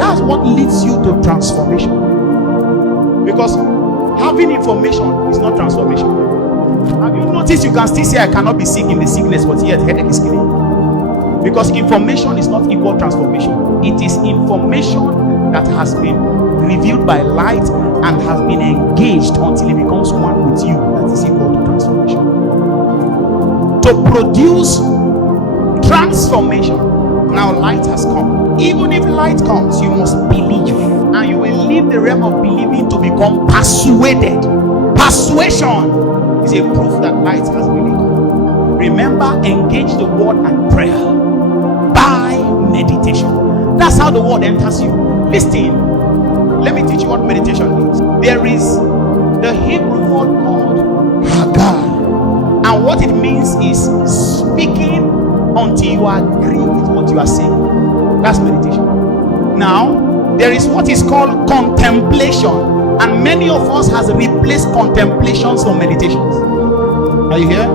That's what leads you to transformation. Because having information is not transformation. Have you noticed you can still say I cannot be sick in the sickness, but yet headache is killing you? Because information is not equal transformation. It is information that has been revealed by light and has been engaged until it becomes one with you, that is equal to transformation. To produce transformation, now light has come. Even if light comes, you must believe, and you will leave the realm of believing to become persuaded. Persuasion is a proof that light has really come. Remember, engage the word and prayer by meditation. That's how the word enters you. Listen, let me teach you what meditation is. There is the Hebrew word called Hagar, and what it means is speaking until you agree with what you are saying. That's meditation. Now, there is what is called contemplation, and many of us has replaced contemplations for meditations. Are you here?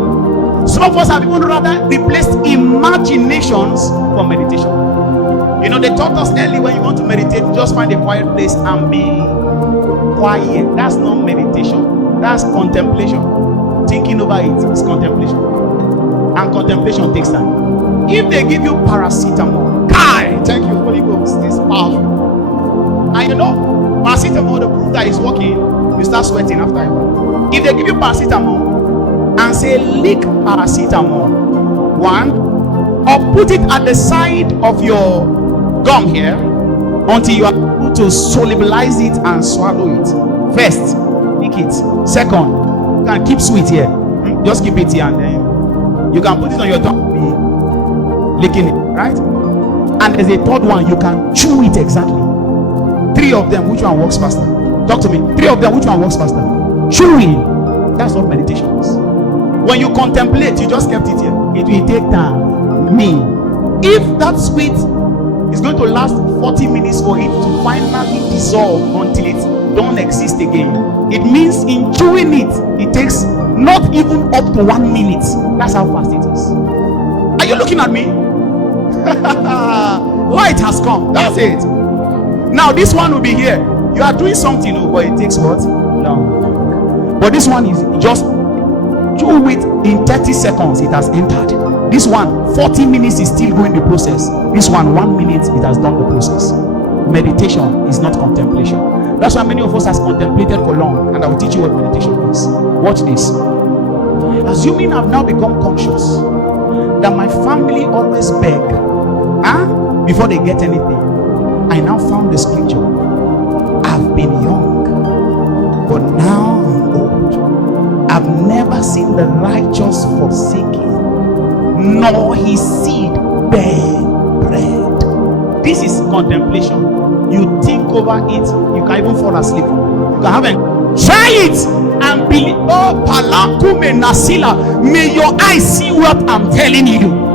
Some of us have even rather replaced imaginations for meditation. You know, they taught us early, when you want to meditate, just find a quiet place and be quiet. That's not meditation. That's contemplation. Thinking over it is contemplation. And contemplation takes time. If they give you paracetamol, thank you, Holy Ghost, this is powerful. And you know, paracetamol, the proof that it's working, you start sweating after a while. If they give you paracetamol and say lick paracetamol, one, or put it at the side of your gum here until you are able to solubilize it and swallow it. First, lick it. Second, you can keep sweet here. Just keep it here, and then you can put it on your tongue, be licking it, right? And there's a third one, you can chew it exactly. 3 of them, which one works faster? Talk to me. 3 of them, which one works faster? Chewing. That's what meditation is. When you contemplate, you just kept it here. It will take time. If that sweet is going to last 40 minutes for it to finally dissolve until it don't exist again, it means in chewing it, it takes not even up to 1 minute. That's how fast it is. Are you looking at me? Light has come. That's it. Now this one will be here. You are doing something, but it takes what? Long. But this one is just chew it in 30 seconds. It has entered. This one, 40 minutes is still going the process. This one, 1 minute, it has done the process. Meditation is not contemplation. That's why many of us has contemplated for long. And I will teach you what meditation is. Watch this. Assuming I've now become conscious that my family always beg before they get anything, I now found the scripture. I've been young, but now I'm old. I've never seen the righteous forsaken, nor his seed beg bread. This is contemplation. You think over it, you can even fall asleep. You can have a try it and believe. Oh, Palankume Nasila, may your eyes see what I'm telling you.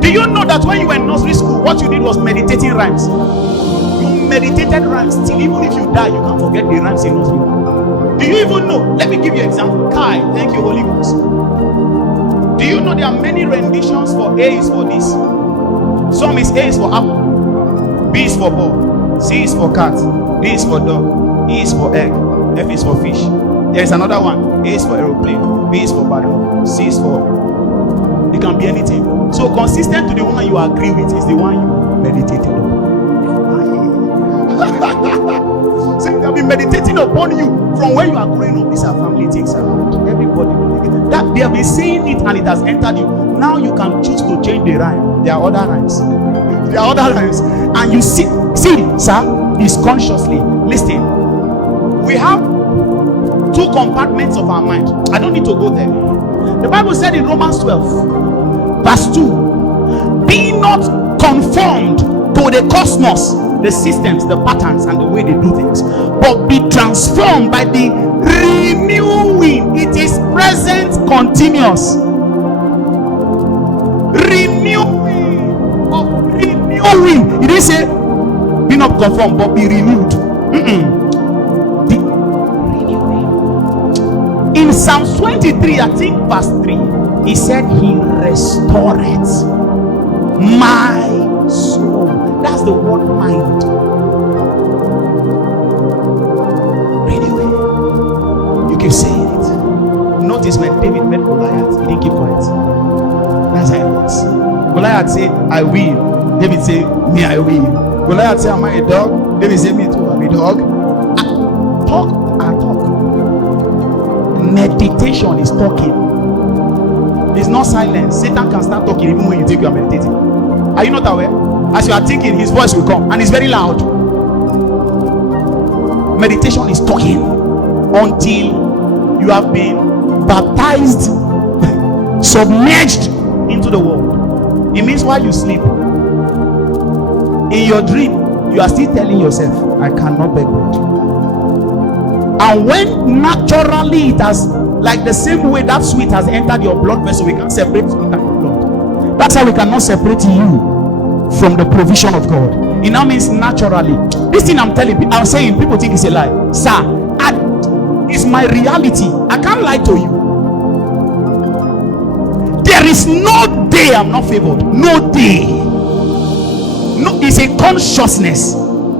Do you know that when you were in nursery school, what you did was meditating rhymes? You meditated rhymes till even if you die, you can forget the rhymes in nursery. Do you even know? Let me give you an example. Kai, thank you, Holy Ghost. Do you know there are many renditions for A is for this? Some is A is for apple, B is for ball, C is for cat, D is for dog, E is for egg, F is for fish. There is another one. A is for aeroplane, B is for balloon, C is for... It can be anything. So consistent to the one you agree with is the one you meditated on. So they have been meditating upon you from when you are growing up. These are family things around. Everybody that they have been saying it and it has entered you. Now you can choose to change the rhyme. There are other rhymes. There are other rhymes. And you see, sir, is consciously listen. We have 2 compartments of our mind. I don't need to go there. The Bible said in Romans 12, verse 2, be not conformed to the cosmos, the systems, the patterns, and the way they do things, but be transformed by the renewing. It is present continuous. Renewing. It didn't say be not conformed, but be renewed. In Psalm 23, I think verse 3, he said he restoreth My soul. That's the word mind. Really well. You keep saying it. Notice when David met Goliath, he didn't keep quiet. That's how it works. Goliath say, I will. David say, me, I will. Goliath say, am I a dog? David say, me too, I'm a dog. Talk and talk. Meditation is talking. It's not silence. Satan can start talking even when you think you are meditating. Are you not aware? As you are thinking, his voice will come, and it's very loud. Meditation is talking until you have been baptized, submerged into the world. It means while you sleep, in your dream, you are still telling yourself, I cannot beg bread. And when naturally it has, like the same way that sweet has entered your blood vessel, we can't separate sweet and blood. That's how we cannot separate you from the provision of God. It now means naturally. This thing I'm telling people, I'm saying, people think it's a lie. Sir, it's my reality. I can't lie to you. There is no day I'm not favored. No day. No, it's a consciousness.